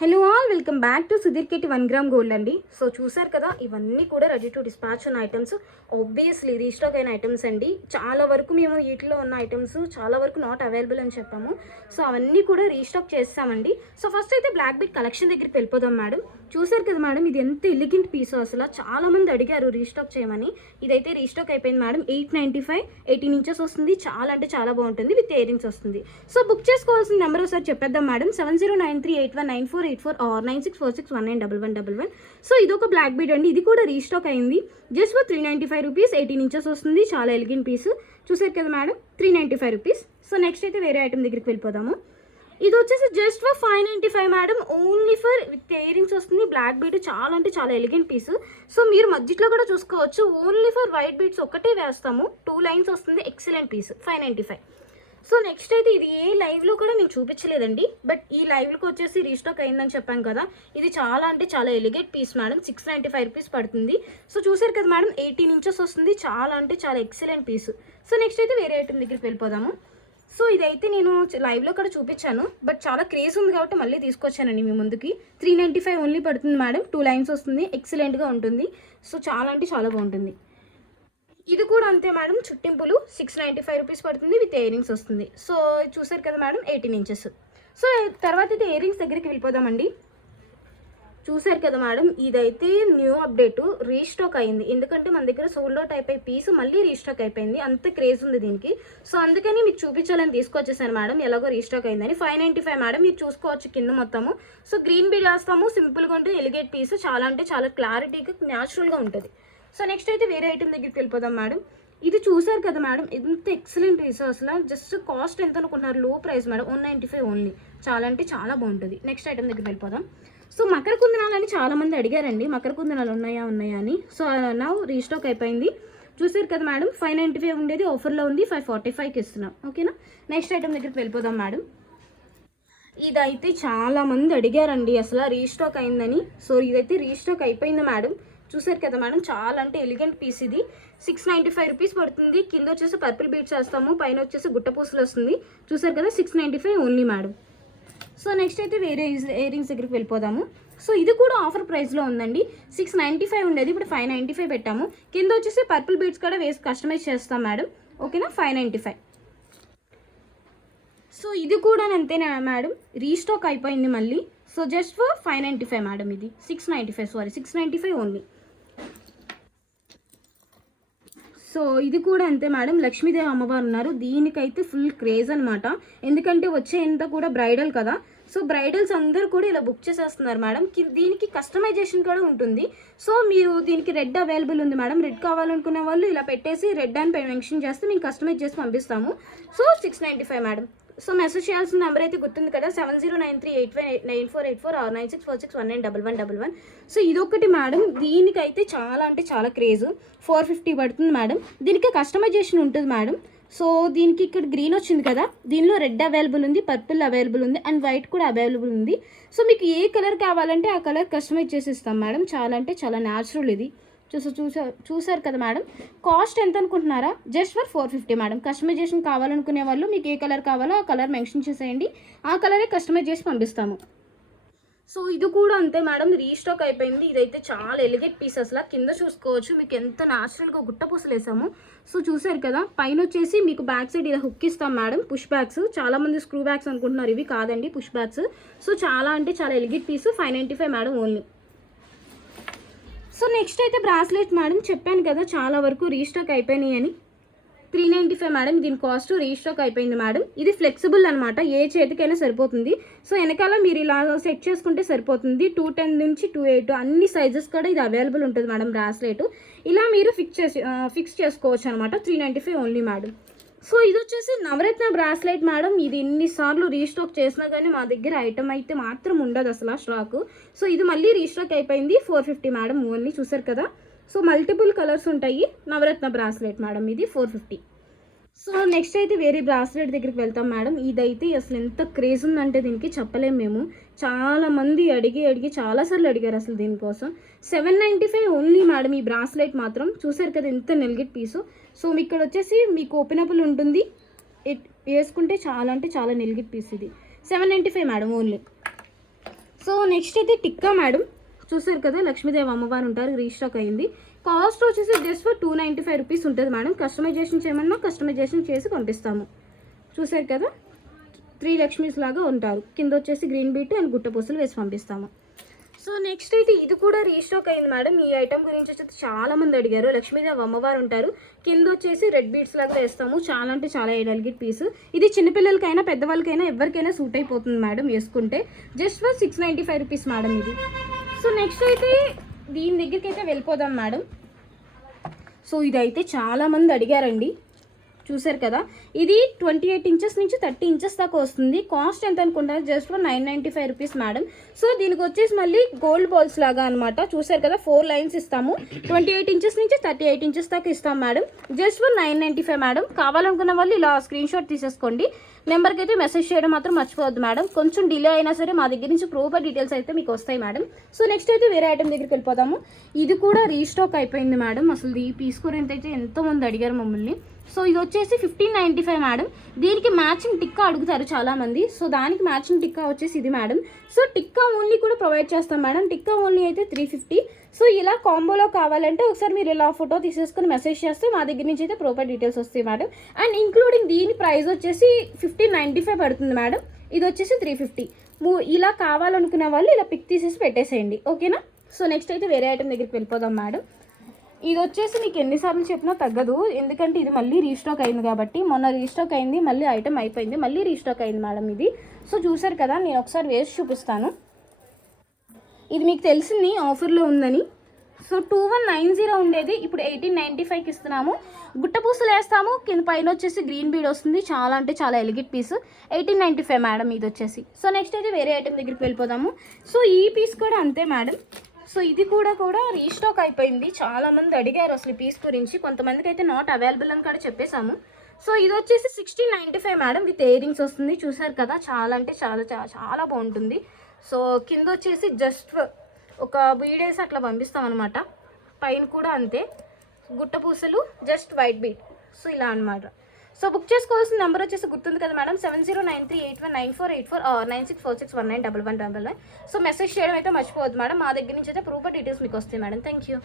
Hello all, welcome back to Sudheer K 1 gram gold అండి. So చూసారు కదా, ఇవన్నీ కూడా రెడీ టు డిస్పాచ్ ఉన్న ఐటమ్స్. ఆబ్వియస్లీ రీస్టాక్ అయిన ఐటమ్స్ అండి. చాలా వరకు మేము వీటిలో ఉన్న ఐటమ్స్ చాలా వరకు నాట్ అవైలబుల్ అని చెప్పాము. సో అవన్నీ కూడా రీస్టాక్ చేస్తామండి. సో ఫస్ట్ అయితే బ్లాక్ బీట్ కలెక్షన్ దగ్గరికి వెళ్ళిపోదాం మేడం. చూసారు కదా మేడం, ఇది ఎంత ఎలిగెంట్ పీస్ అసలు. చాలా మంది అడిగారు రీస్టాక్ చేయమని. ఇదైతే రీస్టాక్ అయిపోయింది మేడం. 895, 18 ఇంచెస్ వస్తుంది. చాలా అంటే చాలా బాగుంటుంది. విత్ ఇయరింగ్స్ వస్తుంది. సో బుక్ చేసుకోవాల్సిన నెంబర్ ఒకసారి చెప్పేద్దాం మేడం. 7093819484 ఆర్ 9646191111. సో ఇదొక బ్లాక్ బీడ్ అండి. ఇది కూడా రీస్టాక్ అయింది. Just for 395 rupees. 18 ఇంచెస్ వస్తుంది. చాలా ఎలిగెంట్ పీస్. చూసారు కదా మేడం, 395 రూపీస్. సో నెక్స్ట్ అయితే వేరే ఐటమ్ దగ్గరికి వెళ్ళిపోదాము. ఇది వచ్చేసి just for 595 madam. Only for with earrings వస్తుంది. బ్లాక్ బీడ్ చాలా అంటే చాలా ఎలిగెంట్ పీస్. సో మీరు మధ్యలో కూడా చూసుకోవచ్చు. ఓన్లీ ఫర్ వైట్ బీడ్స్ ఒకటే వేస్తాము. 2 లైన్స్ వస్తుంది. Excellent piece. 595. సో నెక్స్ట్ అయితే ఇది ఏ లైవ్లో కూడా నేను చూపించలేదండి. బట్ ఈ లైవ్కి వచ్చేసి రీస్టాక్ అయిందని చెప్పాను కదా. ఇది చాలా అంటే చాలా ఎలిగెంట్ పీస్ మేడం. 695 రూపీస్ పడుతుంది. సో చూసారు కదా మేడం, 18 ఇంచెస్ వస్తుంది. చాలా అంటే చాలా ఎక్సలెంట్ పీస్. సో నెక్స్ట్ అయితే వేరే ఐటమ్ దగ్గరికి వెళ్ళిపోదాము. సో ఇదైతే నేను లైవ్లో కూడా చూపించాను. బట్ చాలా క్రేజ్ ఉంది కాబట్టి మళ్ళీ తీసుకొచ్చానండి మీ ముందుకి. 395 ఓన్లీ పడుతుంది మేడం. 2 లైన్స్ వస్తుంది. ఎక్సలెంట్గా ఉంటుంది. సో చాలా అంటే చాలా బాగుంటుంది. ఇది కూడా అంతే మేడం. చుట్టింపులు 695 రూపీస్ పడుతుంది. విత్ ఇయరింగ్స్ వస్తుంది. సో చూసారు కదా మేడం, 18 ఇంచెస్. సో తర్వాత అయితే ఇయరింగ్స్ దగ్గరికి వెళ్ళిపోదామండి. చూసారు కదా మేడం, ఇదైతే న్యూ అప్డేట్ రీస్టాక్ అయింది. ఎందుకంటే మన దగ్గర సోల్డ్ అవుట్ అయిపోయి పీస్ మళ్ళీ రీస్టాక్ అయిపోయింది. అంత క్రేజ్ ఉంది దీనికి. సో అందుకని మీకు చూపించాలని తీసుకొచ్చేసాను మేడం. ఎలాగో రీస్టాక్ అయిందని. 595 మేడం. మీరు చూసుకోవచ్చు కింద మొత్తము. సో గ్రీన్ బీడ్ వేస్తాము. సింపుల్గా ఉంటుంది. Elegant piece. చాలా అంటే చాలా క్లారిటీగా న్యాచురల్గా ఉంటుంది. సో నెక్స్ట్ అయితే వేరే ఐటమ్ దగ్గరికి వెళ్ళిపోదాం మేడం. ఇది చూసారు కదా మేడం, ఎంత ఎక్సలెంట్ పీస్ అసలు. జస్ట్ కాస్ట్ ఎంత అనుకుంటున్నారు? లో ప్రైస్ మేడం. 195 ఓన్లీ. చాలా అంటే చాలా బాగుంటుంది. నెక్స్ట్ ఐటమ్ దగ్గరికి వెళ్ళిపోదాం. సో మకర కుందనాలని చాలామంది అడిగారండి. మకర కుందనాలు ఉన్నాయా అని. సో నా రీస్టాక్ అయిపోయింది. చూసారు కదా మేడం, 595 ఉండేది ఆఫర్లో ఉంది. 545కి ఇస్తున్నాం. ఓకేనా. నెక్స్ట్ ఐటమ్ దగ్గరికి వెళ్ళిపోదాం మేడం. ఇదైతే చాలామంది అడిగారండి అసలు రీస్టాక్ అయిందని. సో ఇదైతే రీస్టాక్ అయిపోయింది మేడం. చూసారు కదా మేడం, చాలా అంటే ఎలిగెంట్ పీస్ ఇది. 695 రూపీస్ పడుతుంది. కింద వచ్చేసి పర్పుల్ బీట్స్ వేస్తాము. పైన వచ్చేసి గుట్ట పూసలు వస్తుంది. చూసారు కదా, 695 ఓన్లీ మేడం. సో నెక్స్ట్ అయితే వేరే ఇయరింగ్స్ దగ్గరికి వెళ్ళిపోదాము. సో ఇది కూడా ఆఫర్ ప్రైస్లో ఉందండి. 695 ఉండేది, ఇప్పుడు 595 పెట్టాము. కింద వచ్చేసి పర్పుల్ బీట్స్ కూడా వేసి కస్టమైజ్ చేస్తాం మేడం. ఓకేనా. 595. సో ఇది కూడా అంతేనా మేడం, రీస్టాక్ అయిపోయింది మళ్ళీ. So just for 595 madam. ఇది 695 ఓన్లీ. సో ఇది కూడా అంతే మేడం. లక్ష్మీదేవి అమ్మవారు ఉన్నారు. దీనికైతే ఫుల్ క్రేజ్ అనమాట. ఎందుకంటే వచ్చే ఎంత కూడా బ్రైడల్ కదా. సో బ్రైడల్స్ అందరూ కూడా ఇలా బుక్ చేసేస్తున్నారు మేడం. దీనికి కస్టమైజేషన్ కూడా ఉంటుంది. సో మీరు దీనికి రెడ్ అవైలబుల్ ఉంది మేడం. రెడ్ కావాలనుకునే వాళ్ళు ఇలా పెట్టేసి రెడ్ అని మెన్షన్ చేస్తే మేము కస్టమైజ్ చేసి పంపిస్తాము. So 695 madam. సో మెసేజ్ చేయాల్సిన నెంబర్ అయితే గుర్తుంది కదా, 7093859484 ఆర్ 9646191111. సో ఇదొకటి మేడం. దీనికైతే చాలా అంటే చాలా క్రేజ్. 450 పడుతుంది మేడం. దీనికి కస్టమైజేషన్ ఉంటుంది మేడం. సో దీనికి ఇక్కడ గ్రీన్ వచ్చింది కదా, దీనిలో రెడ్ అవైలబుల్ ఉంది, పర్పుల్ అవైలబుల్ ఉంది, అండ్ వైట్ కూడా అవైలబుల్ ఉంది. సో మీకు ఏ కలర్ కావాలంటే ఆ కలర్ కస్టమైజ్ చేసి ఇస్తాం మేడం. చాలా అంటే చాలా న్యాచురల్ ఇది. చూసారు కదా మేడం. కాస్ట్ ఎంత అనుకుంటున్నారా? Just for 450 madam. కస్టమైజేషన్ కావాలనుకునే వాళ్ళు మీకు ఏ కలర్ కావాలో ఆ కలర్ మెన్షన్ చేసేయండి. ఆ కలరే కస్టమైజ్ చేసి పంపిస్తాము. సో ఇది కూడా అంతే మేడం. రీస్టాక్ అయిపోయింది. ఇదైతే చాలా ఎలిగెంట్ పీస్ అసలు. కింద చూసుకోవచ్చు మీకు ఎంత న్యాచురల్గా గుట్ట పూసలు వేసాము. సో చూసారు కదా, పైన వచ్చేసి మీకు బ్యాక్ సైడ్ ఇలా హుక్ ఇస్తాం మేడం. Push backs. చాలామంది స్క్రూ బ్యాగ్స్ అనుకుంటున్నారు, ఇవి కాదండి, పుష్ బ్యాగ్స్. సో చాలా అంటే చాలా elegant piece. 595 madam only. So next అయితే బ్రాస్లెట్ మేడం. చెప్పాను కదా చాలా వరకు రీస్టాక్ అయిపోయినాయి అని. 395 మేడం. దీని కాస్ట్ రీస్టాక్ అయిపోయింది మేడం. ఇది ఫ్లెక్సిబుల్ అనమాట. ఏ చేతికైనా సరిపోతుంది. సో వెనకాల మీరు ఇలా సెట్ చేసుకుంటే సరిపోతుంది. 210 నుంచి 28 అన్ని సైజెస్ కూడా ఇది అవైలబుల్ ఉంటుంది మేడం. బ్రాస్లెట్ ఇలా మీరు ఫిక్స్ చేసుకోవచ్చు అనమాట. 395 ఓన్లీ మేడం. సో ఇది వచ్చేసి నవరత్న బ్రాస్లెట్ మేడం. ఇది ఎన్నిసార్లు రీస్టాక్ చేసినా కానీ మా దగ్గర ఐటమ్ అయితే మాత్రం ఉండదు అసలు స్టాక్. సో ఇది మళ్ళీ రీస్టాక్ అయిపోయింది. 450 మేడం ఓన్లీ. చూసారు కదా. సో మల్టిపుల్ కలర్స్ ఉంటాయి. నవరత్న బ్రాస్లెట్ మేడం. ఇది 450. సో నెక్స్ట్ అయితే వేరే బ్రాస్లెట్ దగ్గరికి వెళ్తాం మేడం. ఇదైతే అసలు ఎంత క్రేజ్ ఉందంటే దీనికి చెప్పలేము మేము. చాలామంది అడిగి చాలాసార్లు అడిగారు అసలు దీనికోసం. 795 ఓన్లీ మేడం. ఈ బ్రాస్లెట్ మాత్రం చూసారు కదా ఎంత నెల్గెట్ పీసు. సో ఇక్కడ వచ్చేసి మీకు ఓపెనబుల్ ఉంటుంది. వేసుకుంటే చాలా అంటే చాలా నెల్గెట్ పీస్ ఇది. 795 మేడం ఓన్లీ. సో నెక్స్ట్ అయితే టిక్కా మేడం, చూసారు కదా లక్ష్మీదేవి అమ్మవారు ఉంటారు, రీస్టాక్ అయింది. కాస్ట్ వచ్చేసి జస్ట్ ఫర్ 295 రూపీస్ ఉంటుంది మేడం. కస్టమైజేషన్ చేయమన్నా కస్టమైజేషన్ చేసి పంపిస్తాము. చూసారు కదా 3 లక్ష్మీస్ లాగా ఉంటారు, కింద వచ్చేసి గ్రీన్ బీట్ అండ్ గుట్ట పూసలు వేసి పంపిస్తాము. సో నెక్స్ట్ అయితే ఇది కూడా రీస్టాక్ అయింది మేడం. ఈ ఐటమ్ గురించి వచ్చి చాలా మంది అడిగారు. లక్ష్మీదేవి అమ్మవారు ఉంటారు, కింద వచ్చేసి రెడ్ బీట్స్ లాగా వేస్తాము. చాలా అంటే చాలా ఎలిగేట్ పీస్. ఇది చిన్నపిల్లలకైనా పెద్దవాళ్ళకైనా ఎవరికైనా సూట్ అయిపోతుంది మేడం వేసుకుంటే. జస్ట్ ఫర్ 695 రూపీస్ మేడం ఇది. సో నెక్స్ట్ అయితే దీని దగ్గరికి అయితే వెళ్ళిపోదాం మేడం. సో ఇదైతే చాలామంది అడిగారండి, చూసారు కదా. ఇది 28 ఇంచెస్ నుంచి 30 ఇంచెస్ దాకా వస్తుంది. కాస్ట్ ఎంత అనుకుంటారు? Just for 995 rupees madam. So దీనికి వచ్చేసి మళ్ళీ గోల్డ్ బాల్స్ లాగా అనమాట. చూసారు కదా 4 లైన్స్ ఇస్తాము. 28 ఇంచెస్ నుంచి 38 ఇంచెస్ దాకా ఇస్తాం మేడం. Just for 995 madam. కావాలనుకున్న వాళ్ళు ఇలా స్క్రీన్ షాట్ తీసేసుకోండి. నెంబర్కి అయితే మెసేజ్ చేయడం మాత్రం మర్చిపోవద్దు మేడం. కొంచెం డిలే అయినా సరే మా దగ్గర నుంచి ప్రాపర్ డీటెయిల్స్ అయితే మీకు వస్తాయి మేడం. సో నెక్స్ట్ అయితే వేరే ఐటమ్ దగ్గరికి వెళ్ళిపోదాము. ఇది కూడా రీస్టాక్ అయిపోయింది మేడం. అసలు ఈ పీస్ కూడా అయితే ఎంతోమంది అడిగారు మమ్మల్ని. సో ఇది వచ్చేసి 1595 మేడం. దీనికి మ్యాచింగ్ టిక్కా అడుగుతారు చాలామంది. సో దానికి మ్యాచింగ్ టిక్కా వచ్చేసి ఇది మేడం. సో టిక్కా ఓన్లీ కూడా ప్రొవైడ్ చేస్తాం మేడం. టిక్కా ఓన్లీ అయితే 350. సో ఇలా కాంబోలో కావాలంటే ఒకసారి మీరు ఇలా ఫోటో తీసేసుకొని మెసేజ్ చేస్తే మా దగ్గర నుంచి అయితే ప్రాపర్ డీటెయిల్స్ వస్తాయి మేడం. అండ్ ఇంక్లూడింగ్ దీని ప్రైస్ వచ్చేసి 1595 పడుతుంది మేడం. ఇది వచ్చేసి 350. ఇలా కావాలనుకునే వాళ్ళు ఇలా పిక్ తీసేసి పెట్టేసేయండి, ఓకేనా. సో నెక్స్ట్ అయితే వేరే ఐటమ్ దగ్గరికి వెళ్ళిపోదాం మేడం. ఇది వచ్చేసి మీకు ఎన్నిసార్లు చెప్పినా తగ్గదు, ఎందుకంటే ఇది మళ్ళీ రీస్టాక్ అయింది కాబట్టి. మొన్న రీస్టాక్ అయింది, మళ్ళీ ఐటమ్ అయిపోయింది, మళ్ళీ రీస్టాక్ అయింది మేడం ఇది. సో చూసారు కదా, నేను ఒకసారి వేసి చూపిస్తాను. ఇది మీకు తెలిసింది ఆఫర్లో ఉందని. సో 2190 ఉండేది, ఇప్పుడు 1895కి ఇస్తున్నాము. గుట్టపూసలు వేస్తాము, కింద పైన వచ్చేసి గ్రీన్ బీడ్ వస్తుంది. చాలా అంటే చాలా ఎలిగేట్ పీస్. 1895 మేడం ఇది వచ్చేసి. సో నెక్స్ట్ అయితే వేరే ఐటమ్ దగ్గరికి వెళ్ళిపోదాము. సో ఈ పీస్ కూడా అంతే మేడం. సో ఇది కూడా రీస్టాక్ అయిపోయింది. చాలామంది అడిగారు అసలు ఈ పీస్ గురించి. కొంతమందికి అయితే నాట్ అవైలబుల్ అని కూడా చెప్పేశాము. సో ఇది వచ్చేసి 1695 మేడం, విత్ ఇయరింగ్స్ వస్తుంది. చూసారు కదా, చాలా అంటే చాలా చాలా బాగుంటుంది. సో కింద వచ్చేసి జస్ట్ ఒక బీడేసి అట్లా పంపిస్తాం అనమాట. పైన కూడా అంతే, గుట్ట పూసలు, జస్ట్ వైట్ బీడ్. సో ఇలా అనమాట. సో బుక్ చేసుకోవాల్సిన నెంబర్ వచ్చేసి గుర్తుంది కదా మేడం, 7093819484 9646191199. సో మెసేజ్ చేయడం అయితే మర్చిపోవద్దు మేడం. మా దగ్గర నుంచి అయితే ప్రూఫ్ డీటెయిల్స్ మీకు వస్తాయి మేడం. Thank you.